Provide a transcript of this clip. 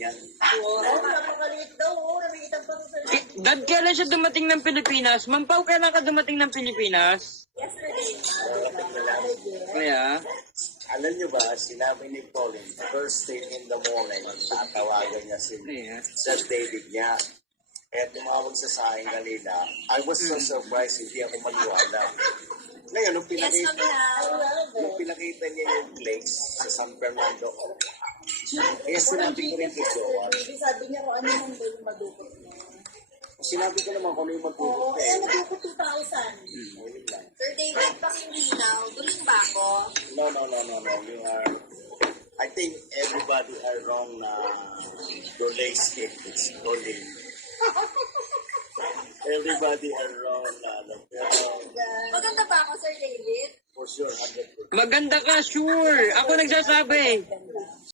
yan. Oo, napakaliit daw. Oo, nakikita pa ko sa Dad, kailan siya dumating ng Pilipinas? Ma'am Pao, kailan ka dumating ng Pilipinas? yesterday. Malapit na lang. Kaya? Alam niyo ba, sinabi ni Pauline, first thing in the morning, tatawagan niya si Yeah. Sir David niya. Kaya tumawag sa akin kanina. I was so surprised, hindi ako maniwala. Ngayon, nung pinakita niya yung place sa San Fernando, kaya sinabi ko rin kay Joan. Sabi niya kung ano yung madukot niya. Sinabi ko naman kung ano yung Oo, magpupot. nadukot 2,000. Yun lang. Sir David, pakilinaw. Guling ba ako? No. You are, I think everybody are wrong na Dolays it's Dolin. Everybody are wrong na pero Maganda ba ako, Sir David? for sure 100%. Maganda ka, sure. Ako nagsasabi.